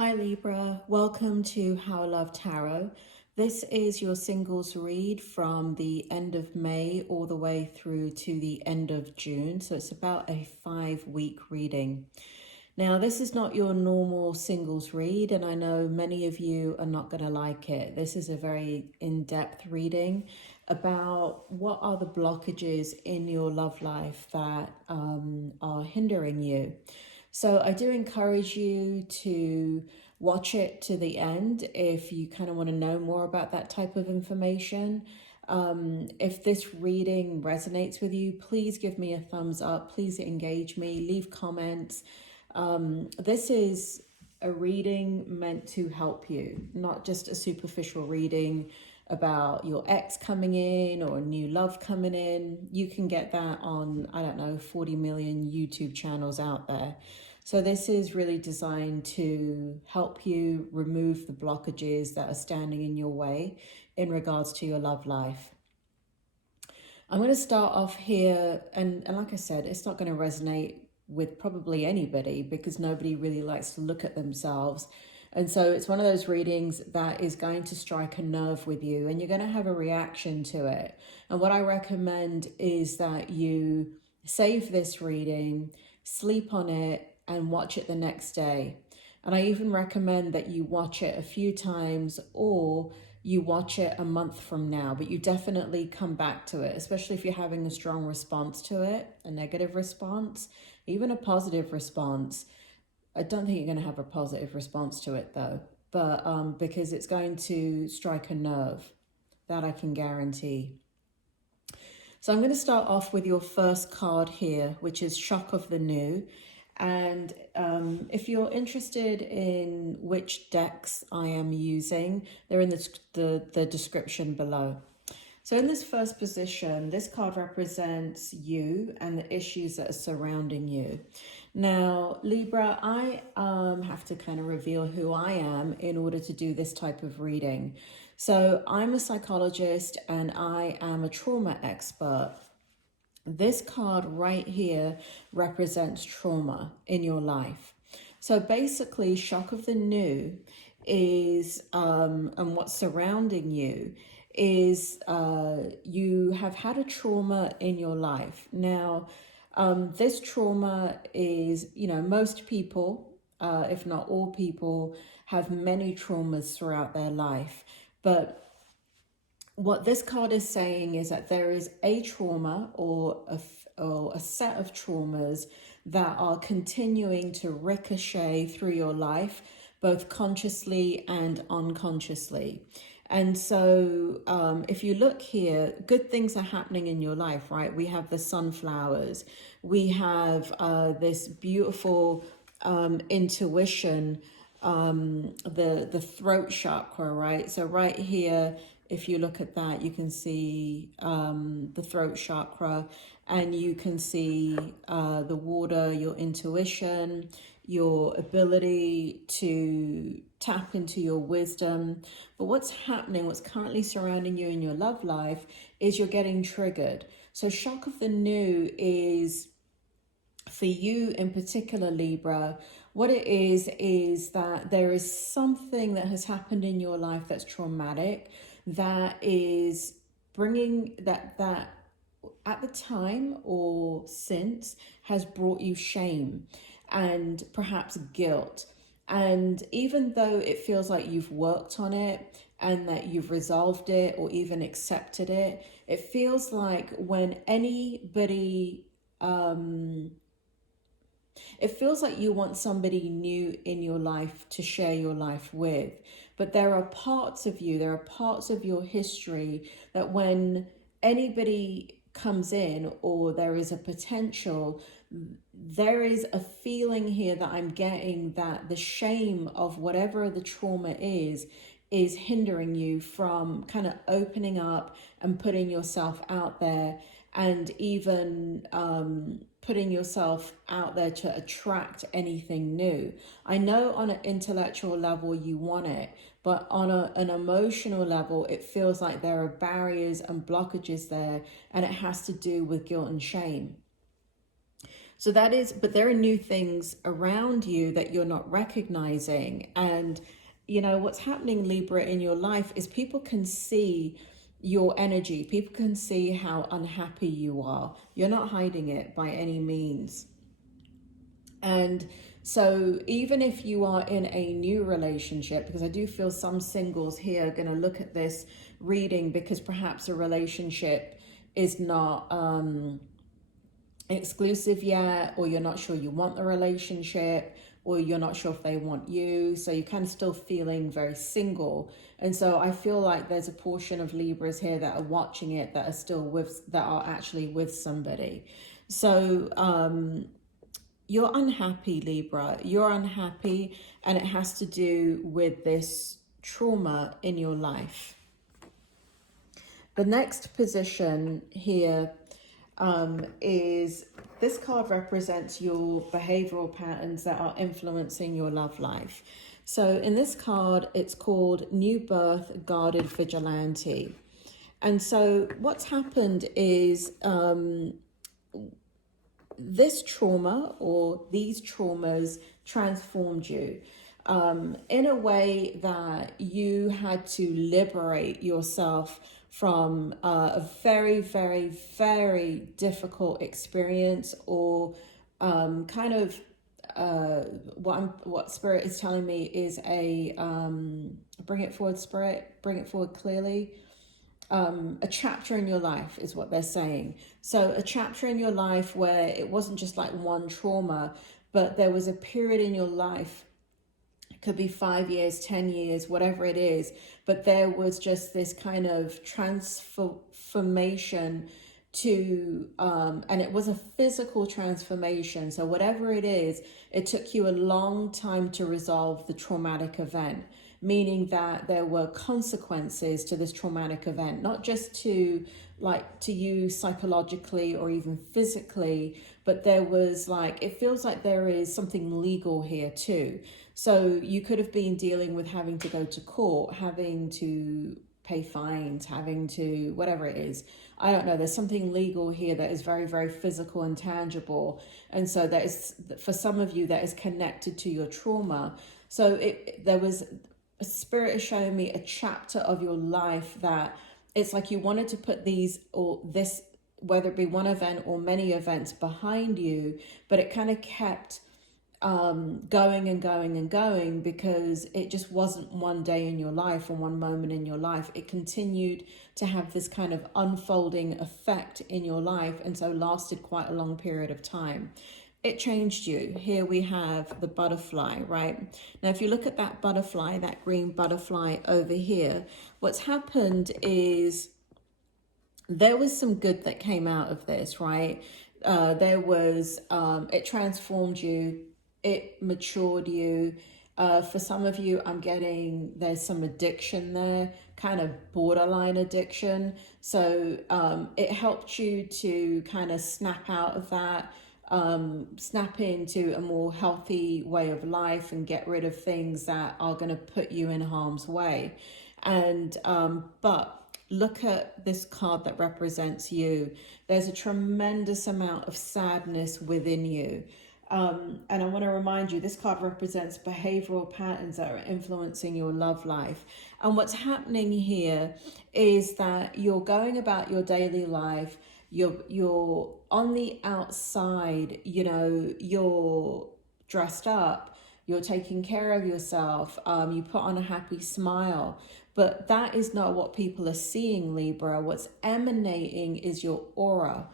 Hi Libra, welcome to How I Love Tarot. This is your singles read from the end of May all the way through to the end of June. So it's about a 5-week reading. Now, this is not your normal singles read, and I know many of you are not going to like it. This is a very in-depth reading about what are the blockages in your love life that are hindering you. So I do encourage you to watch it to the end if you kind of want to know more about that type of information. If this reading resonates with you, please give me a thumbs up. Please engage me, leave comments. This is a reading meant to help you, not just a superficial reading about your ex coming in or new love coming in. You can get that on, I don't know, 40 million YouTube channels out there. So this is really designed to help you remove the blockages that are standing in your way in regards to your love life. I'm going to start off here, and like I said, it's not going to resonate with probably anybody because nobody really likes to look at themselves. And so it's one of those readings that is going to strike a nerve with you and you're going to have a reaction to it. And what I recommend is that you save this reading, sleep on it, and watch it the next day. And I even recommend that you watch it a few times or you watch it a month from now, but you definitely come back to it, especially if you're having a strong response to it, a negative response, even a positive response. I don't think you're going to have a positive response to it though, but because it's going to strike a nerve, that I can guarantee. So I'm going to start off with your first card here, which is Shock of the New. And if you're interested in which decks I am using, they're in the description below. So in this first position, this card represents you and the issues that are surrounding you. Now, Libra, I have to kind of reveal who I am in order to do this type of reading. So I'm a psychologist and I am a trauma expert. This card right here represents trauma in your life. So basically, Shock of the New is, and what's surrounding you is you have had a trauma in your life. Now, this trauma is, most people, if not all people, have many traumas throughout their life. But what this card is saying is that there is a trauma or a set of traumas that are continuing to ricochet through your life, both consciously and unconsciously. And so if you look here, good things are happening in your life, right? We have the sunflowers. We have this beautiful intuition, the throat chakra, right? So right here, if you look at that, you can see the throat chakra and you can see the water, your intuition, your ability to tap into your wisdom. But what's happening, what's currently surrounding you in your love life is you're getting triggered. So Shock of the New is, for you in particular, Libra, what it is that there is something that has happened in your life that's traumatic, that is bringing that at the time or since has brought you shame and perhaps guilt. And even though it feels like you've worked on it and that you've resolved it or even accepted it, it feels like when anybody it feels like you want somebody new in your life to share your life with. But there are parts of you, there are parts of your history that when anybody comes in or there is a potential, there is a feeling here that I'm getting that the shame of whatever the trauma is hindering you from kind of opening up and putting yourself out there and even putting yourself out there to attract anything new. I know on an intellectual level you want it, but on an emotional level, it feels like there are barriers and blockages there, and it has to do with guilt and shame. So that is, but there are new things around you that you're not recognizing. And, you know, what's happening, Libra, in your life is people can see your energy. People can see how unhappy you are. You're not hiding it by any means. And so even if you are in a new relationship, because I do feel some singles here are going to look at this reading because perhaps a relationship is not exclusive yet, or you're not sure you want the relationship, or you're not sure if they want you. So you're kind of still feeling very single. And so I feel like there's a portion of Libras here that are watching it that are still with, that are actually with somebody. So you're unhappy, Libra. You're unhappy, and it has to do with this trauma in your life. The next position here is, this card represents your behavioral patterns that are influencing your love life. So in this card, it's called New Birth Guarded Vigilante. And so what's happened is this trauma, or these traumas, transformed you in a way that you had to liberate yourself from a very, very, very difficult experience, or kind of what Spirit is telling me is a bring it forward, Spirit, bring it forward clearly. A chapter in your life is what they're saying. So a chapter in your life where it wasn't just like one trauma, but there was a period in your life, it could be 5 years, 10 years, whatever it is, but there was just this kind of transformation to, and it was a physical transformation. So whatever it is, it took you a long time to resolve the traumatic event, meaning that there were consequences to this traumatic event, not just to you psychologically or even physically, but there was like, it feels like there is something legal here too. So you could have been dealing with having to go to court, having to pay fines, having to, whatever it is. I don't know, there's something legal here that is very, very physical and tangible. And so that is, for some of you, that is connected to your trauma. So there was, Spirit is showing me a chapter of your life that it's like you wanted to put these, or this, whether it be one event or many events behind you, but it kind of kept going and going and going, because it just wasn't one day in your life or one moment in your life. It continued to have this kind of unfolding effect in your life, and so lasted quite a long period of time. It changed you. Here we have the butterfly, right? Now, if you look at that butterfly, that green butterfly over here, what's happened is there was some good that came out of this, right? There was, it transformed you, it matured you. For some of you, I'm getting there's some addiction there, kind of borderline addiction. So it helped you to kind of snap out of that, snap into a more healthy way of life and get rid of things that are going to put you in harm's way. And but look at this card that represents you. There's a tremendous amount of sadness within you. And I want to remind you, this card represents behavioral patterns that are influencing your love life. And what's happening here is that you're going about your daily life. You're on the outside, you know, you're dressed up, you're taking care of yourself, you put on a happy smile, but that is not what people are seeing, Libra. What's emanating is your aura,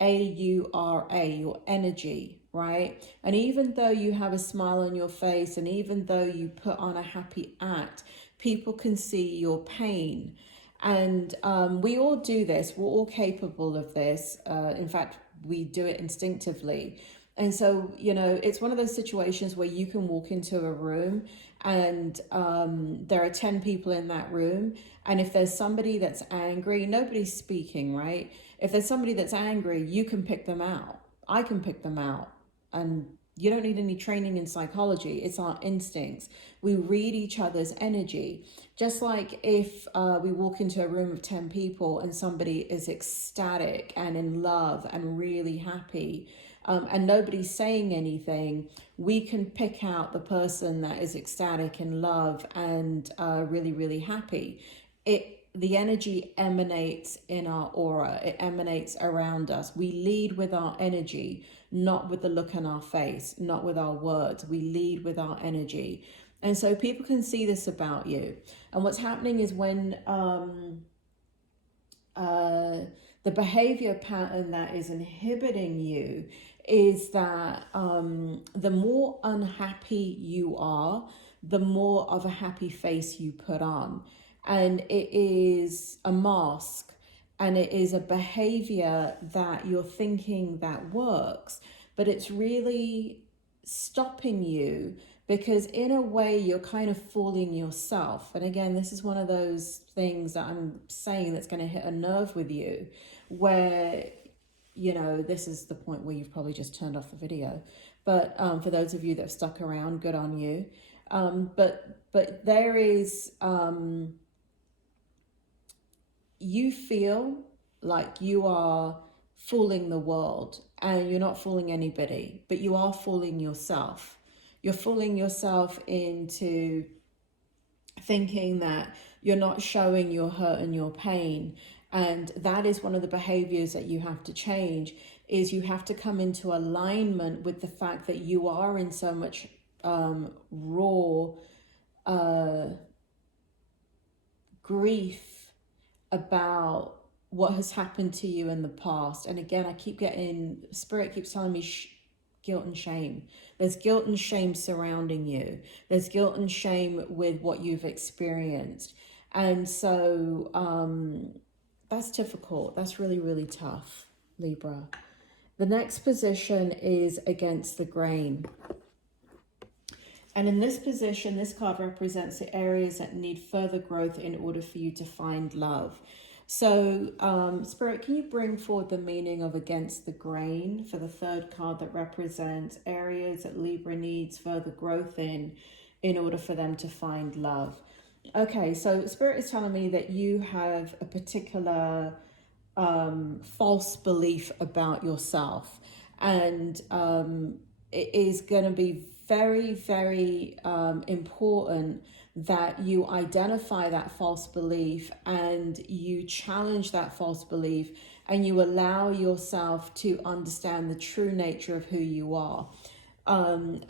A-U-R-A, your energy, right? And even though you have a smile on your face, and even though you put on a happy act, people can see your pain. And we all do this. We're all capable of this. In fact, we do it instinctively. And so, you know, it's one of those situations where you can walk into a room and there are 10 people in that room. And if there's somebody that's angry, nobody's speaking, right? If there's somebody that's angry, you can pick them out. I can pick them out. And you don't need any training in psychology. It's our instincts. We read each other's energy. Just like if we walk into a room of 10 people and somebody is ecstatic and in love and really happy, and nobody's saying anything, we can pick out the person that is ecstatic in love and really, really happy. The energy emanates in our aura. It emanates around us. We lead with our energy, not with the look on our face, not with our words. We lead with our energy. And so people can see this about you. And what's happening is when the behavior pattern that is inhibiting you is that the more unhappy you are, the more of a happy face you put on. And it is a mask, and it is a behavior that you're thinking that works, but it's really stopping you, because in a way you're kind of fooling yourself. And again, this is one of those things that I'm saying that's going to hit a nerve with you, where, you know, this is the point where you've probably just turned off the video. But for those of you that have stuck around, good on you. But there is, you feel like you are fooling the world, and you're not fooling anybody, but you are fooling yourself. You're fooling yourself into thinking that you're not showing your hurt and your pain. And that is one of the behaviors that you have to change, is you have to come into alignment with the fact that you are in so much raw grief about what has happened to you in the past. And again, I keep getting, Spirit keeps telling me guilt and shame. There's guilt and shame surrounding you. There's guilt and shame with what you've experienced. And so that's difficult. That's really, really tough, Libra. The next position is against the grain. And in this position, this card represents the areas that need further growth in order for you to find love. So, Spirit, can you bring forward the meaning of against the grain for the third card that represents areas that Libra needs further growth in order for them to find love? Okay, so Spirit is telling me that you have a particular false belief about yourself. And it is going to be very, very important that you identify that false belief and you challenge that false belief and you allow yourself to understand the true nature of who you are.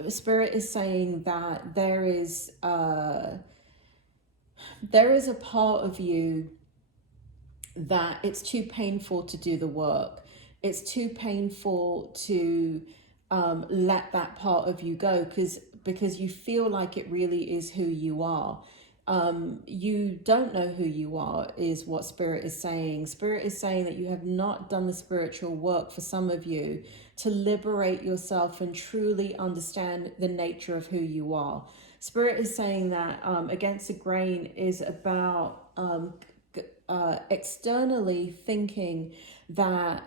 Spirit is saying that there is a part of you that it's too painful to do the work. It's too painful to let that part of you go because you feel like it really is who you are. You don't know who you are is what Spirit is saying. Spirit is saying that you have not done the spiritual work for some of you to liberate yourself and truly understand the nature of who you are. Spirit is saying that against the grain is about externally thinking that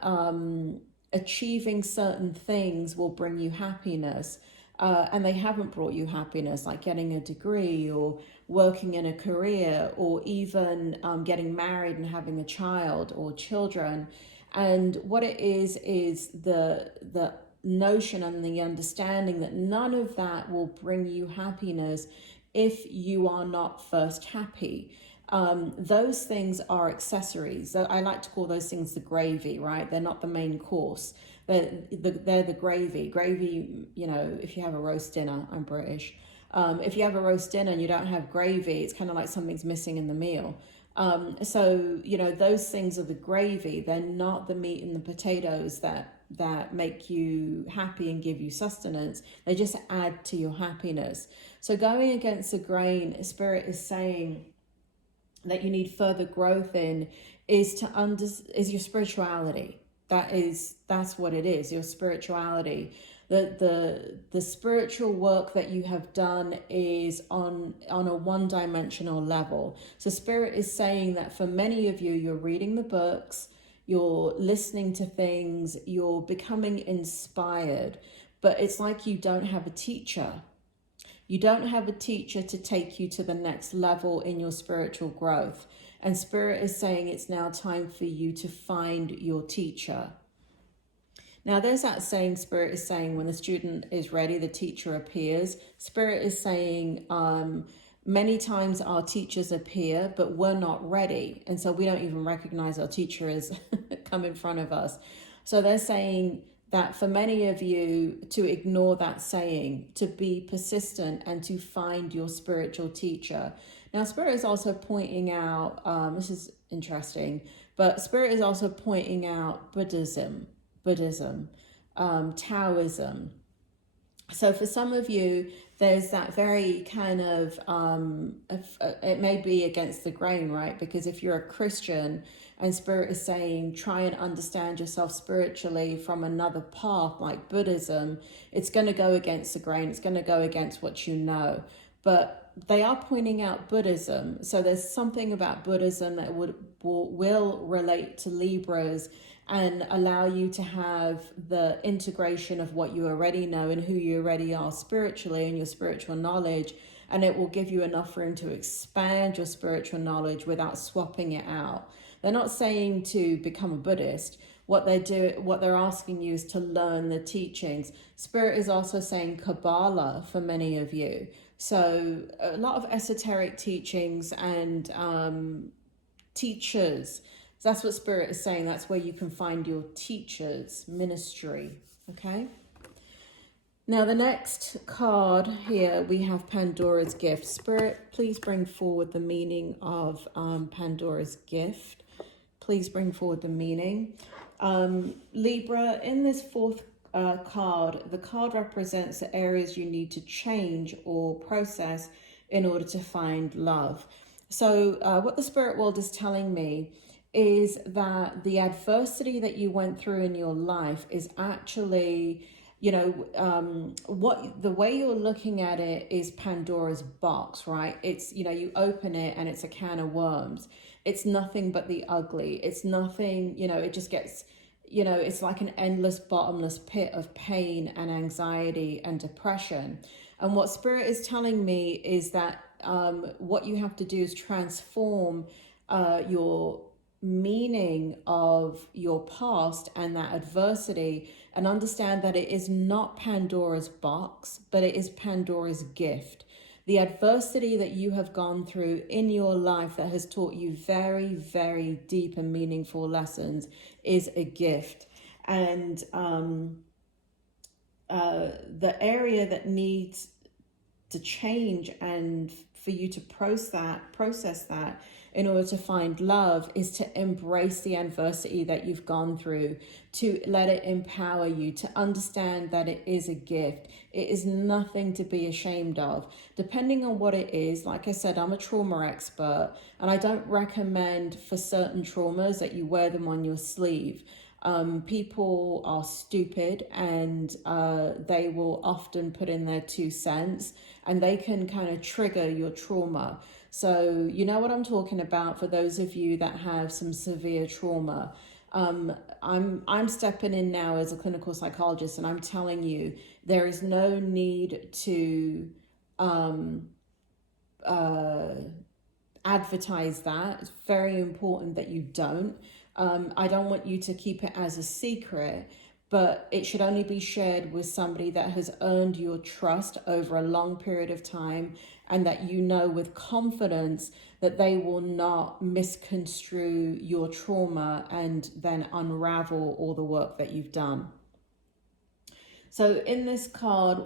achieving certain things will bring you happiness, and they haven't brought you happiness, like getting a degree or working in a career or even getting married and having a child or children. And what it is the notion and the understanding that none of that will bring you happiness if you are not first happy. Those things are accessories. I like to call those things the gravy, right? They're not the main course. They're the gravy. Gravy, you know, if you have a roast dinner, I'm British. If you have a roast dinner and you don't have gravy, it's kind of like something's missing in the meal. So, you know, those things are the gravy. They're not the meat and the potatoes that make you happy and give you sustenance. They just add to your happiness. So going against the grain, Spirit is saying that you need further growth in is your spirituality. That's what it is, your spirituality. The spiritual work that you have done is on a one-dimensional level. So Spirit is saying that for many of you, you're reading the books, you're listening to things, you're becoming inspired, but it's like you don't have a teacher. You don't have a teacher to take you to the next level in your spiritual growth. And Spirit is saying it's now time for you to find your teacher. Now, there's that saying, Spirit is saying, when the student is ready, the teacher appears. Spirit is saying, many times our teachers appear, but we're not ready. And so we don't even recognize our teacher is come in front of us. So they're saying that for many of you to ignore that saying, to be persistent and to find your spiritual teacher. Now, Spirit is also pointing out, this is interesting, but Spirit is also pointing out Buddhism, Taoism. So for some of you, there's that very kind of, it may be against the grain, right? Because if you're a Christian and Spirit is saying, try and understand yourself spiritually from another path like Buddhism, it's going to go against the grain. It's going to go against what you know. But they are pointing out Buddhism. So there's something about Buddhism that will relate to Libras and allow you to have the integration of what you already know and who you already are spiritually and your spiritual knowledge. And it will give you enough room to expand your spiritual knowledge without swapping it out. They're not saying to become a Buddhist. What they're asking you is to learn the teachings. Spirit is also saying Kabbalah for many of you. So a lot of esoteric teachings and teachers. That's what Spirit is saying. That's where you can find your teachers, ministry. Okay. Now the next card here, we have Pandora's Gift. Spirit, please bring forward the meaning of Pandora's Gift. Please bring forward the meaning. Libra, in this fourth card, the card represents the areas you need to change or process in order to find love. So what the spirit world is telling me is that the adversity that you went through in your life is actually, you know, what the way you're looking at it is Pandora's box, right? It's, you know, you open it and it's a can of worms. It's nothing but the ugly. It's nothing, you know, it just gets, you know, it's like an endless, bottomless pit of pain and anxiety and depression. And what Spirit is telling me is that what you have to do is transform your meaning of your past and that adversity, and understand that it is not Pandora's box, but it is Pandora's gift. The adversity that you have gone through in your life that has taught you very, very deep and meaningful lessons is a gift. And the area that needs to change and for you to process that in order to find love is to embrace the adversity that you've gone through, to let it empower you, to understand that it is a gift. It is nothing to be ashamed of. Depending on what it is, like I said, I'm a trauma expert, and I don't recommend for certain traumas that you wear them on your sleeve. People are stupid, and they will often put in their 2 cents, and they can kind of trigger your trauma. So you know what I'm talking about for those of you that have some severe trauma. I'm stepping in now as a clinical psychologist, and I'm telling you, there is no need to advertise that. It's very important that you don't. I don't want you to keep it as a secret, but it should only be shared with somebody that has earned your trust over a long period of time, and that you know with confidence that they will not misconstrue your trauma and then unravel all the work that you've done. So in this card,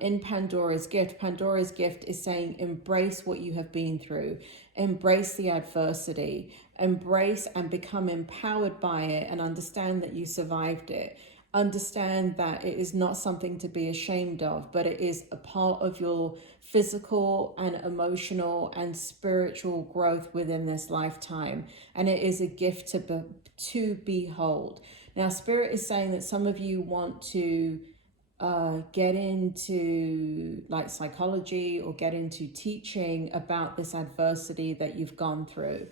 in Pandora's Gift is saying embrace what you have been through, embrace the adversity, embrace and become empowered by it, and understand that you survived it. Understand that it is not something to be ashamed of, but it is a part of your physical and emotional and spiritual growth within this lifetime. And it is a gift to behold. Now, Spirit is saying that some of you want to get into like psychology or get into teaching about this adversity that you've gone through.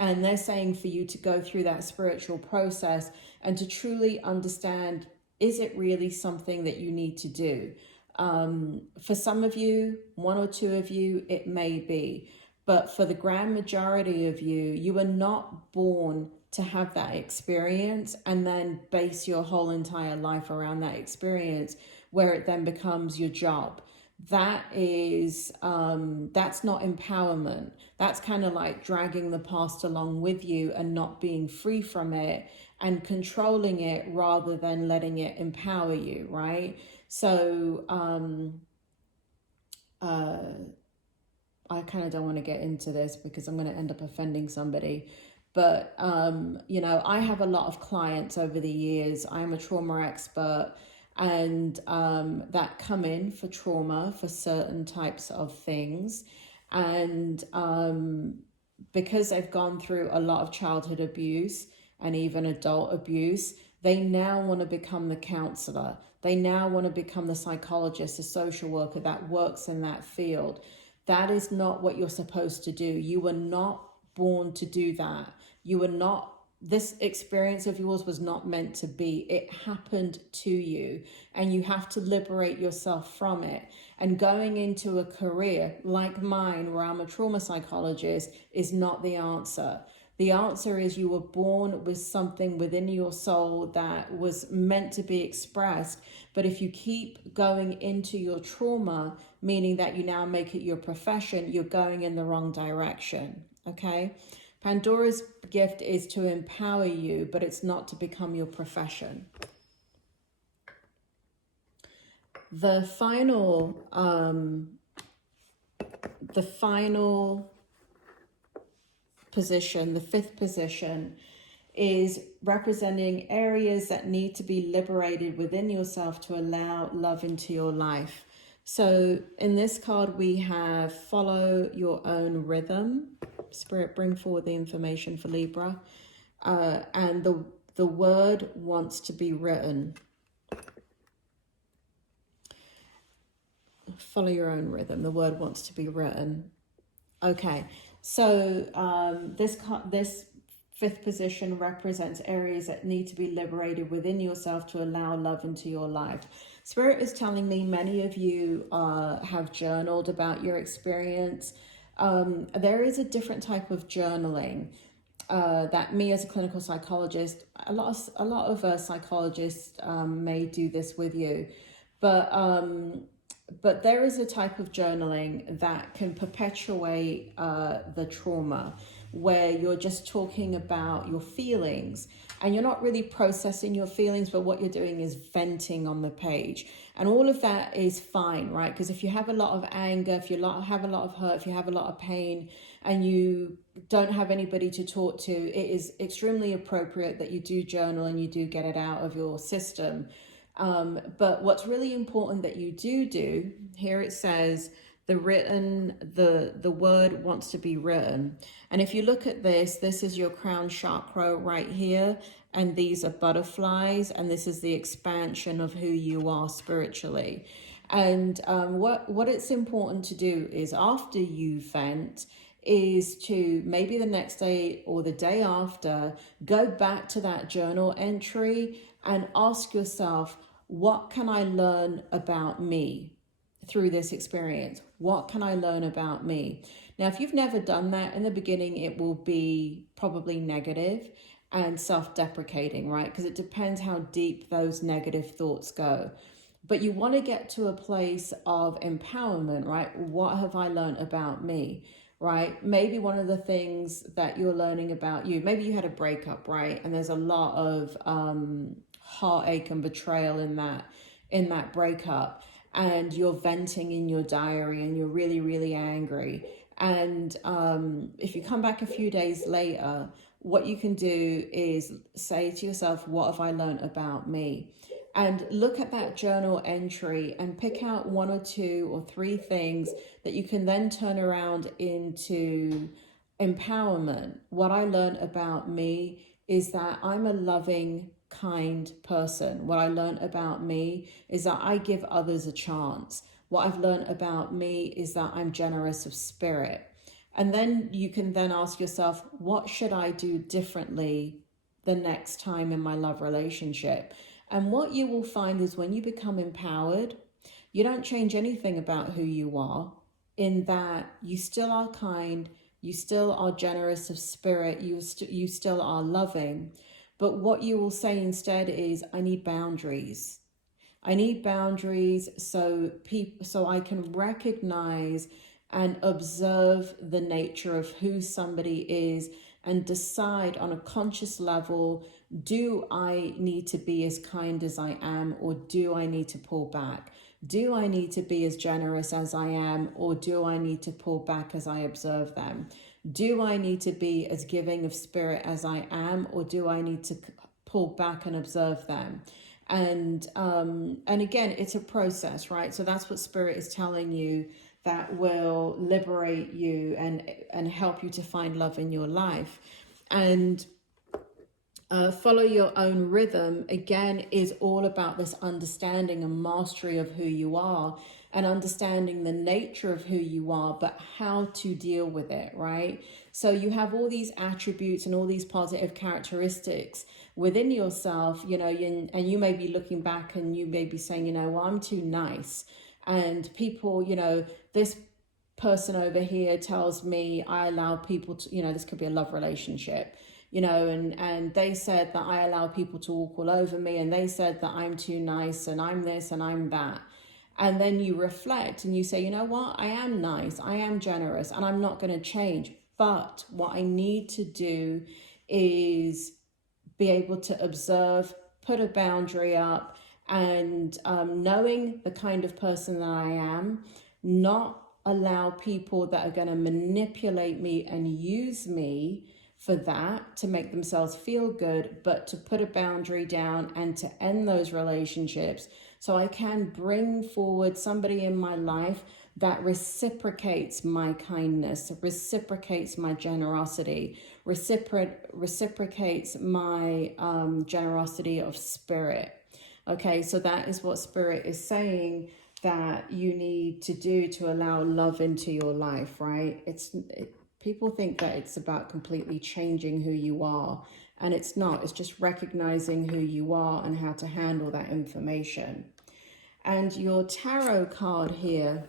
And they're saying for you to go through that spiritual process and to truly understand, is it really something that you need to do? For some of you, 1 or 2 of you, it may be. But for the grand majority of you, you were not born to have that experience and then base your whole entire life around that experience, where it then becomes your job. That is, that's not empowerment. That's kind of like dragging the past along with you and not being free from it and controlling it rather than letting it empower you, right? So, I kind of don't want to get into this because I'm going to end up offending somebody. But, you know, I have a lot of clients over the years. I'm a trauma expert, and that come in for trauma for certain types of things. And because they've gone through a lot of childhood abuse and even adult abuse, they now want to become the counselor. They now want to become the psychologist, the social worker that works in that field. That is not what you're supposed to do. You were not born to do that. You were not, this experience of yours was not meant to be. It happened to you, and you have to liberate yourself from it. And going into a career like mine, where I'm a trauma psychologist, is not the answer. The answer is you were born with something within your soul that was meant to be expressed. But if you keep going into your trauma, meaning that you now make it your profession, you're going in the wrong direction, okay? Pandora's gift is to empower you, but it's not to become your profession. The final position, the fifth position, is representing areas that need to be liberated within yourself to allow love into your life. So in this card, we have follow your own rhythm. Spirit, bring forward the information for Libra. And the word wants to be written. Follow your own rhythm. The word wants to be written. Okay. So this fifth position represents areas that need to be liberated within yourself to allow love into your life. Spirit is telling me many of you have journaled about your experience. There is a different type of journaling that me as a clinical psychologist, a lot of psychologists may do this with you, but there is a type of journaling that can perpetuate the trauma, where you're just talking about your feelings and you're not really processing your feelings, but what you're doing is venting on the page. And all of that is fine, right? Because if you have a lot of anger, if you have a lot of hurt, if you have a lot of pain and you don't have anybody to talk to, it is extremely appropriate that you do journal and you do get it out of your system. But what's really important that you do, here it says, the word wants to be written. And if you look at this is your crown chakra right here. And these are butterflies. And this is the expansion of who you are spiritually. And what it's important to do is, after you vent, is to maybe the next day or the day after, go back to that journal entry and ask yourself, what can I learn about me through this experience? What can I learn about me? Now, if you've never done that, in the beginning, it will be probably negative and self-deprecating, right? Because it depends how deep those negative thoughts go. But you want to get to a place of empowerment, right? What have I learned about me, right? Maybe one of the things that you're learning about you, maybe you had a breakup, right? And there's a lot of heartache and betrayal in that breakup. And you're venting in your diary and you're really, really angry. And if you come back a few days later, what you can do is say to yourself, what have I learned about me? And look at that journal entry and pick out 1 or 2 or 3 things that you can then turn around into empowerment. What I learned about me is that I'm a loving, kind person. What I learned about me is that I give others a chance. What I've learned about me is that I'm generous of spirit. And then you can then ask yourself, what should I do differently the next time in my love relationship? And what you will find is, when you become empowered, you don't change anything about who you are, in that you still are kind, You still are generous of spirit. You still are loving. But what you will say instead is, I need boundaries. I need boundaries so I can recognize and observe the nature of who somebody is and decide on a conscious level, do I need to be as kind as I am, or do I need to pull back? Do I need to be as generous as I am, or do I need to pull back as I observe them? Do I need to be as giving of spirit as I am, or do I need to pull back and observe them? And again, it's a process, right? So that's what spirit is telling you, that will liberate you and help you to find love in your life. And follow your own rhythm, again, is all about this understanding and mastery of who you are, and understanding the nature of who you are, but how to deal with it, right? So you have all these attributes and all these positive characteristics within yourself, you know, and you may be looking back and you may be saying, you know, well, I'm too nice. And people, you know, this person over here tells me I allow people to, you know, this could be a love relationship, you know, and they said that I allow people to walk all over me, and they said that I'm too nice and I'm this and I'm that. And then you reflect and you say, you know what, I am nice, I am generous, and I'm not going to change. But what I need to do is be able to observe, put a boundary up, and knowing the kind of person that I am, not allow people that are going to manipulate me and use me for that to make themselves feel good, but to put a boundary down and to end those relationships so I can bring forward somebody in my life that reciprocates my kindness, reciprocates my generosity, reciprocates my generosity of spirit. Okay, so that is what spirit is saying that you need to do to allow love into your life, right? People think that it's about completely changing who you are, and it's not. It's just recognizing who you are and how to handle that information. And your tarot card here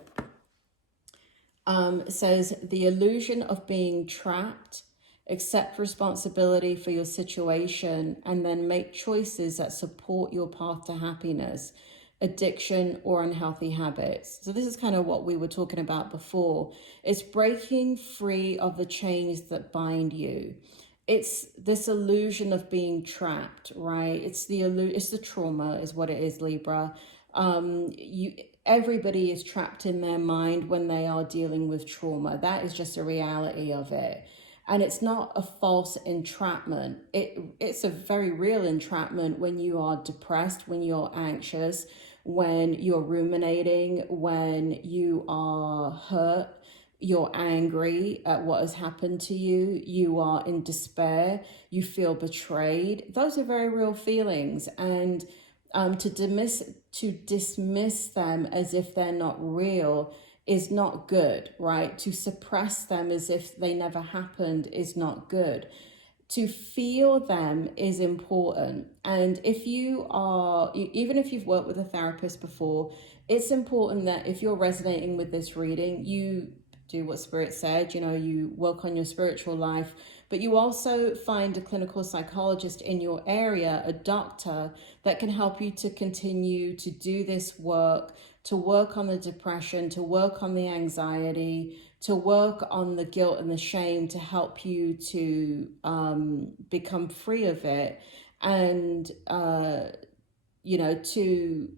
says, the illusion of being trapped. Accept responsibility for your situation and then make choices that support your path to happiness, addiction, or unhealthy habits. So this is kind of what we were talking about before. It's breaking free of the chains that bind you. It's this illusion of being trapped, right? It's the trauma is what it is, Libra. Everybody is trapped in their mind when they are dealing with trauma. That is just a reality of it. And it's not a false entrapment. It's a very real entrapment when you are depressed, when you're anxious, when you're ruminating, when you are hurt, you're angry at what has happened to you, you are in despair, you feel betrayed. Those are very real feelings. And to dismiss them as if they're not real is not good, right? To suppress them as if they never happened is not good. To feel them is important. And if you are, even if you've worked with a therapist before, it's important that if you're resonating with this reading, you do what Spirit said, you know, you work on your spiritual life, but you also find a clinical psychologist in your area, a doctor, that can help you to continue to do this work, to work on the depression, to work on the anxiety, to work on the guilt and the shame, to help you to become free of it, and, you know, to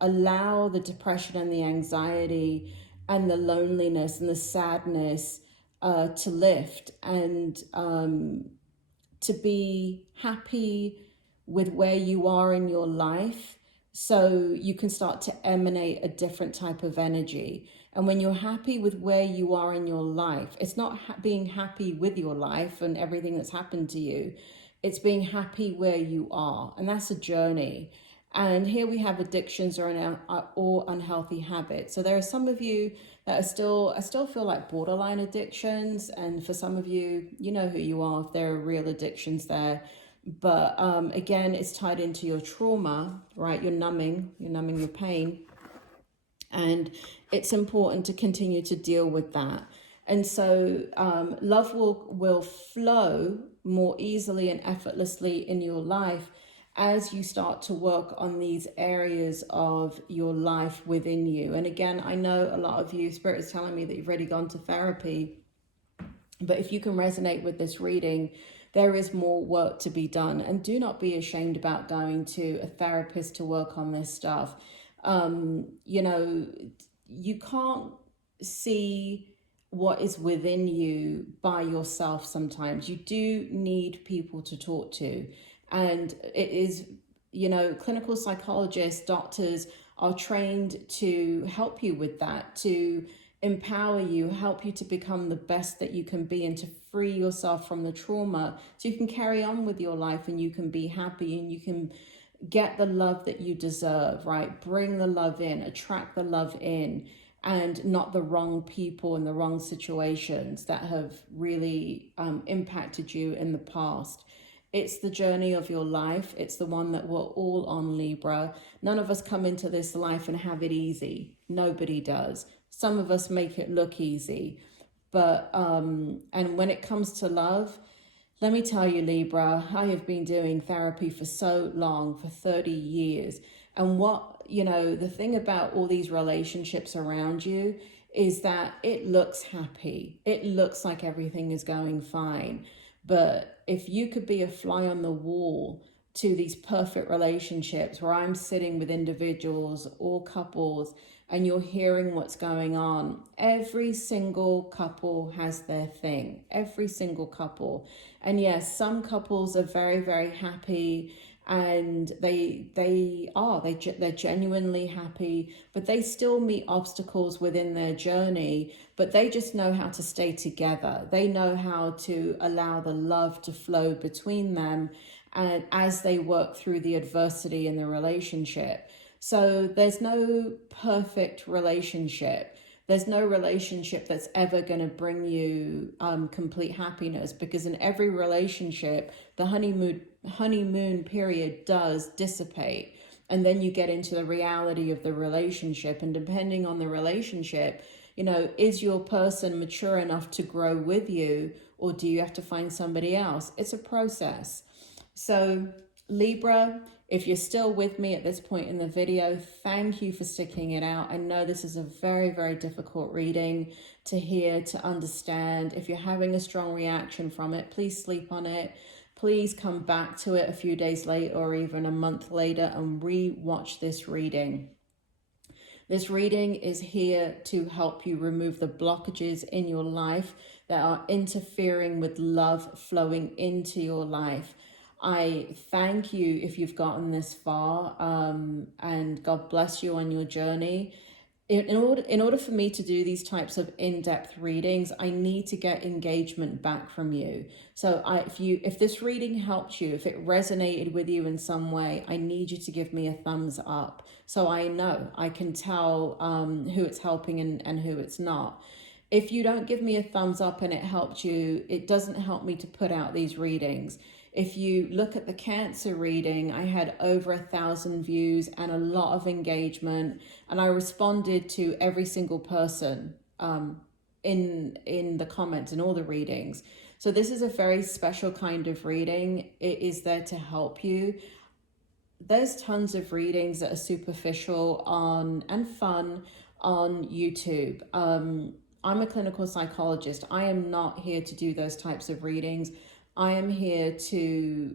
allow the depression and the anxiety and the loneliness and the sadness to lift, and to be happy with where you are in your life, so you can start to emanate a different type of energy. And when you're happy with where you are in your life, it's not being happy with your life and everything that's happened to you. It's being happy where you are. And that's a journey. And here we have addictions or unhealthy habits. So there are some of you that I still feel like borderline addictions. And for some of you, you know who you are, if there are real addictions there. But again, it's tied into your trauma, right? You're numbing your pain. And it's important to continue to deal with that. And so love will flow more easily and effortlessly in your life as you start to work on these areas of your life within you. And again, I know a lot of you, Spirit is telling me that you've already gone to therapy, but if you can resonate with this reading, there is more work to be done. And do not be ashamed about going to a therapist to work on this stuff. You know, you can't see what is within you by yourself sometimes. You do need people to talk to. And it is, you know, clinical psychologists, doctors are trained to help you with that, to empower you, help you to become the best that you can be and to free yourself from the trauma so you can carry on with your life and you can be happy and you can get the love that you deserve, right? Bring the love in, attract the love in, and not the wrong people and the wrong situations that have really impacted you in the past. It's the journey of your life. It's the one that we're all on, Libra. None of us come into this life and have it easy. Nobody does. Some of us make it look easy. But, and when it comes to love, let me tell you, Libra, I have been doing therapy for so long, for 30 years. And what, you know, the thing about all these relationships around you is that it looks happy. It looks like everything is going fine. But if you could be a fly on the wall to these perfect relationships where I'm sitting with individuals or couples and you're hearing what's going on, every single couple has their thing, every single couple. And yes, some couples are very, very happy and they're genuinely happy, but they still meet obstacles within their journey, but they just know how to stay together. They know how to allow the love to flow between them and as they work through the adversity in the relationship. So there's no perfect relationship. There's no relationship that's ever going to bring you complete happiness, because in every relationship, the honeymoon period does dissipate. And then you get into the reality of the relationship. And depending on the relationship, you know, is your person mature enough to grow with you, or do you have to find somebody else? It's a process. So Libra, if you're still with me at this point in the video, thank you for sticking it out. I know this is a very, very difficult reading to hear, to understand. If you're having a strong reaction from it, please sleep on it. Please come back to it a few days later or even a month later and re-watch this reading. This reading is here to help you remove the blockages in your life that are interfering with love flowing into your life. I thank you if you've gotten this far, and God bless you on your journey. In order for me to do these types of in-depth readings, I need to get engagement back from you. So if this reading helped you, if it resonated with you in some way, I need you to give me a thumbs up so I know, I can tell who it's helping and who it's not. If you don't give me a thumbs up and it helped you, it doesn't help me to put out these readings. If you look at the Cancer reading, I had over 1,000 views and a lot of engagement, and I responded to every single person in the comments in all the readings. So this is a very special kind of reading. It is there to help you. There's tons of readings that are superficial and fun on YouTube. I'm a clinical psychologist. I am not here to do those types of readings. I am here to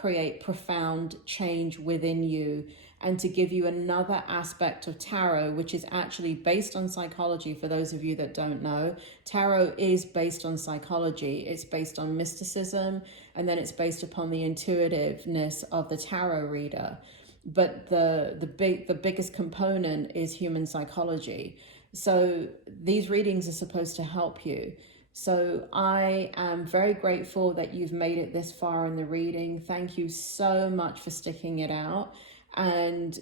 create profound change within you and to give you another aspect of tarot, which is actually based on psychology. For those of you that don't know, tarot is based on psychology. It's based on mysticism, and then it's based upon the intuitiveness of the tarot reader. But the biggest component is human psychology. So these readings are supposed to help you. So I am very grateful that you've made it this far in the reading. Thank you so much for sticking it out. And,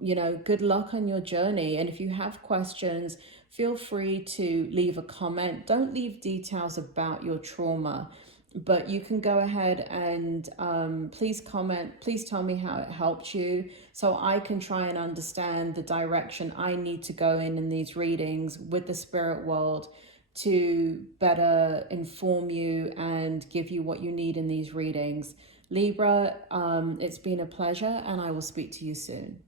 you know, good luck on your journey. And if you have questions, feel free to leave a comment. Don't leave details about your trauma, but you can go ahead and please comment. Please tell me how it helped you so I can try and understand the direction I need to go in these readings with the spirit world to better inform you and give you what you need in these readings. Libra, it's been a pleasure, and I will speak to you soon.